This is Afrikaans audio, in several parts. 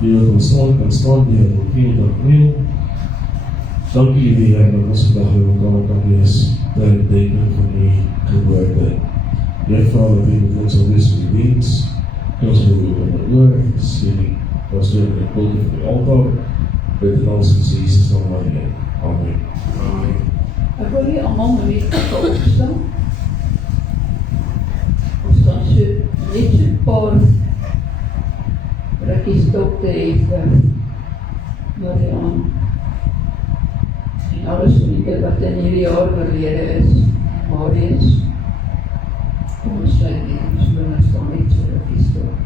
die wat kan staan die en op vriend en kniel. Dankie die Heer dat ons vandag weer mekaar kan wees ter herdenking van die geboorte. Heer Vader, wie met ons sal wees vir die diens, ons wil oor en oor, sien die pastoor en die kulte van die altaar, bid in alles in Jesus naam alleen. Amen. Ek wil nie allemaal maar net opstaan. Ons gaan so net so paar rukkies stop te hê vir Mariaan. En alles vriende wat in hierdie jaar oorlede is, Marius. Kom ons sluit nie, ons wil ons dan net so rukkies stop.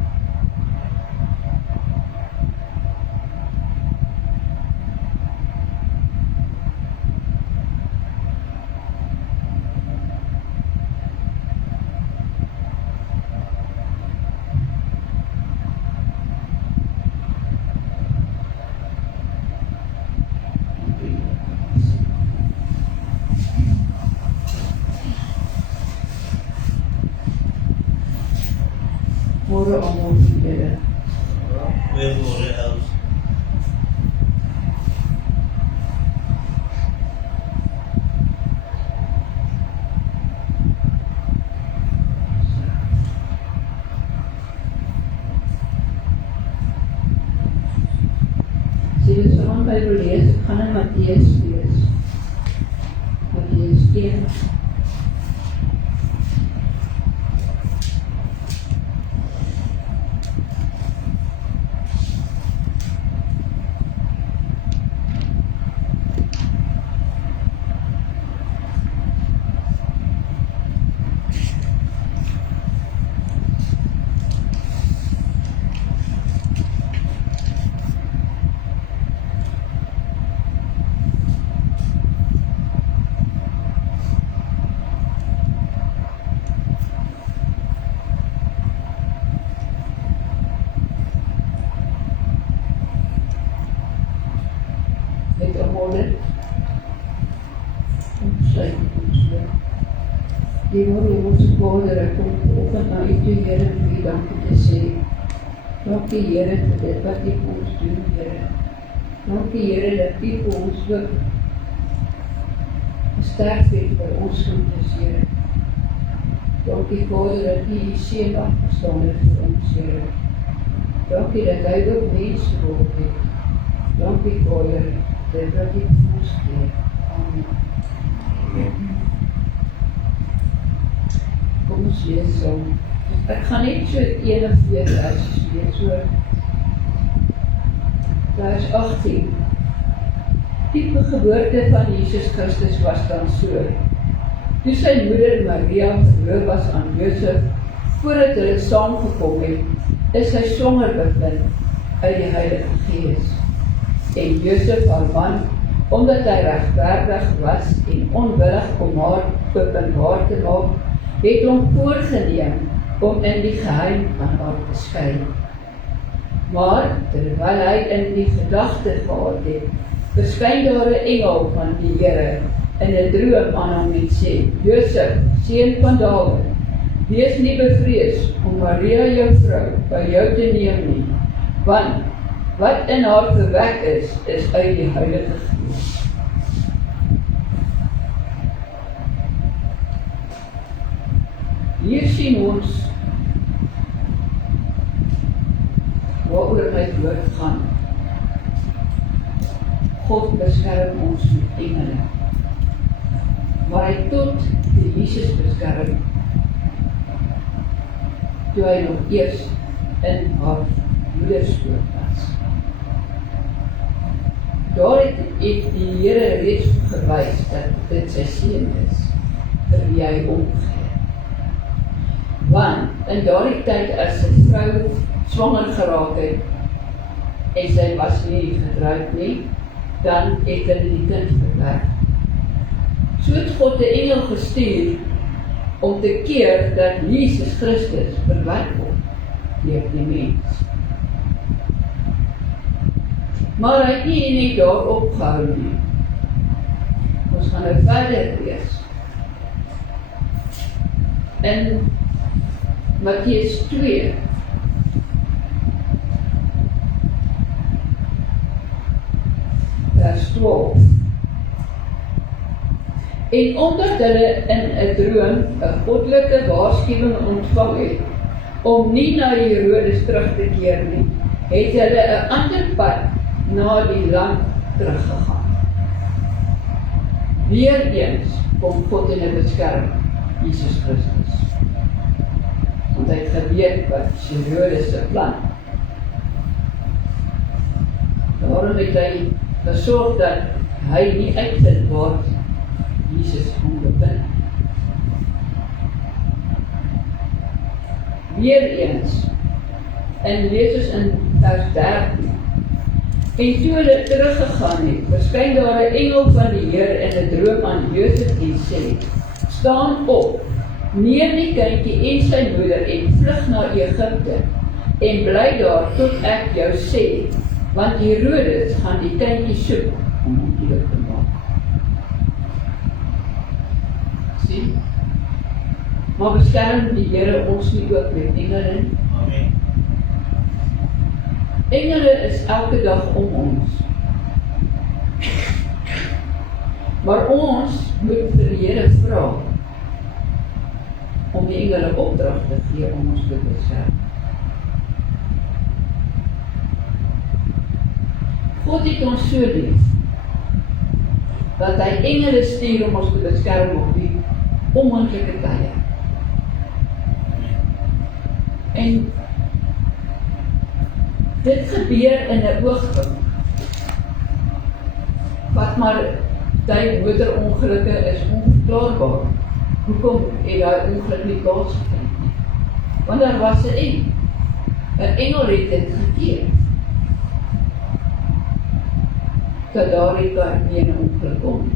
Môre almal vriende. Goeiemôre Els. As jy dit vanaand Bybel lees, ek gaan in Matteus lees. Matteus 1. Met allemaal dit. Sluit ons weer. Hemelse Vader, ek kom vanoggend na U toe, Here, om U dankie te sê. Dankie, Here, vir dit wat U vir ons doen, Here. Dankie, Here, dat U vir ons ook gesterf het vir ons sondes, Here. Dankie, Vader, dat U U seun afgestaan het vir ons, Here. Dankie dat Hy ook mens geword het. Dankie, Vader, dat U vir ons gee. Amen. Kom ons lees saam. Ek gaan net so 1 of 2 versies lees, so vers 18. Die geboorte van Jesus Christus was dan so. Toe sy moeder Maria verloof was aan Josef, voordat hulle saamgekom het, is sy swanger bevind uit die Heilige Gees. En Josef, haar man, omdat hy regverdig was en onwillig om haar openbaar te maak, het hom voorgeneem om in die geheim van haar te skei. Maar terwyl hy in die gedagte gehad het, verskyn daar 'n engel van die Here in 'n droom aan hom en sê: Josef, seun van Dawid, wees nie bevrees om Maria jou vrou by jou te neem nie, want wat in haar verwek is uit die Heilige Gees. Hier sien ons waaroor my woord gaan. God beskerm ons met engele, waar hy tot die Jesus beskerm, toe hy nog eers in haar moederskoot was. Daar het die Here reeds gewys dat dit sy seun is, vir wie hy omgee. Want in daardie tyd as sy vrou swanger geraak het, en sy was nie getroud nie, dan het hulle die kind verwerk. So het God 'n engel gestuur om te keer dat Jesus Christus verwerk word deur die mens. Maar hy het nie net daar opgehou nie. Ons gaan nou verder lees. In Matteus 2 12. En omdat hulle in 'n droom 'n goddelike waarskuwing ontvang het, om nie na Herodes terug te keer nie, het hulle 'n ander pad na die land teruggegaan. Weereens kom God in 'n beskerm, Jesus Christus. Want hy het geweet wat Herodes se plan. Daarom het hy gesorg dat hy nie uitvind waar Jesus hom bevind. Weereens, en lees ons in vers 13, en toe hulle teruggegaan het, verskyn daar 'n engel van die Here in 'n droom aan Josef en sê, staan op, neem die kindjie en sy moeder en vlug na Egipte, en bly daar tot ek jou sê, want Herodes gaan die kindjie soek om hom dood te maak. Sien? Maar beskerm die Here ons nie ook met engele? Amen. Engele is elke dag om ons. Maar ons moet vir die Here vra om die engele opdrag te gee om ons te beskerm. God het ons so lief dat hy engele stuur om ons te beskerm op die onmoontlike tye. En dit gebeur in 'n oogwink. Wat maar die motorongelukke is onverklaarbaar. Hoekom het daai ongeluk nie plaasgevind nie? Want daar was 'n engel. 'n Engel het dit gekeer. Dat daar nie 'n ongeluk kom.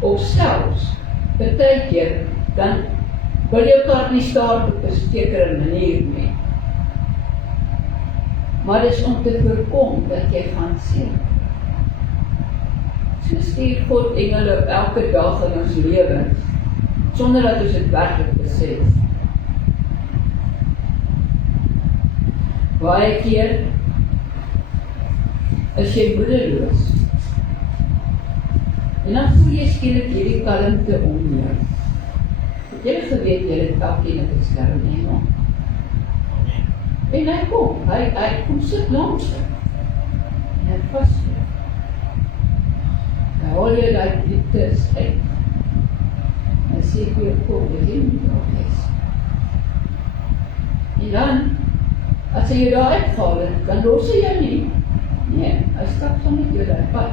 Of selfs, partykeer, dan wil jou kar nie staar op 'n sekere manier nie. Maar dit is om te voorkom dat jy gaan sien. So stuur God engele elke dag in ons lewens, sonder dat ons dit werklik besef. Baie keer is jy moedeloos. En dan voel jy skielik hierdie kalmte om jou. Het jy geweet jy het elkeen 'n beskermengel? En hy kom sit langs jou. En hy vas jou. Nou haal jy die dieptes uit. En sê vir jou, kom, jy nie daar is. En dan, as hy jou daar uitgehaal het, dan los hy jou nie. Nee, hy stap saam met jou daar pad.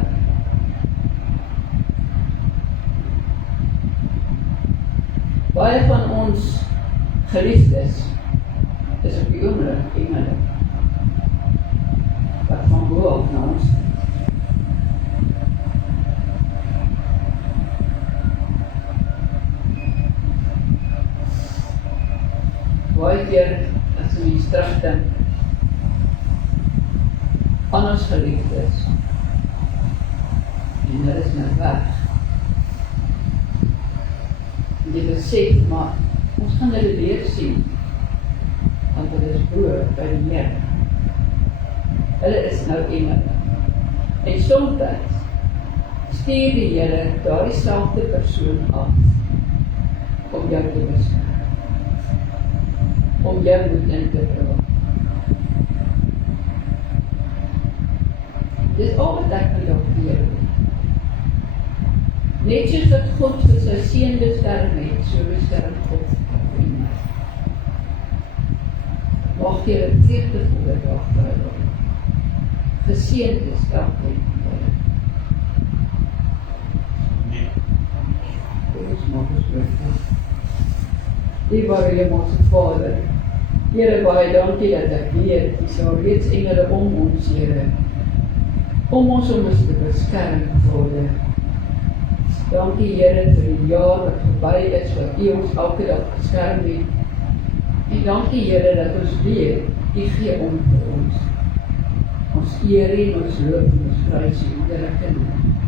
Baie van ons geliefdes is op die oomblik engele wat van bo af na ons kyk. Baie keer as jy terugdink aan ons geliefdes en hulle is nou weg. En jy besef, maar ons gaan hulle weer sien, want hulle is bo by die Here. Hulle is nou engele. En soms stuur die Here daardie selfde persoon af om jou te beskerm, om jou moed in te dra. Dis al wat ek vir jou leer. Net soos wat God vir sy seun beskerm het, so beskerm God vir my. Mag jy 'n vreugdevolle dag hê. Geseënd is elkeen van julle. Kom ons maak ons bid. Liewe Hemelse Vader, Here, baie dankie dat ek weet, dis al reeds engele om ons, Here, om ons te beskerm, Vader. Dankie, Here, vir die jaar wat verby is, wat U ons elke dag beskerm het. En dankie, Here, dat ons weet, U gee om vir ons. Ons eer en ons loop en ons prys U, Here, kinders.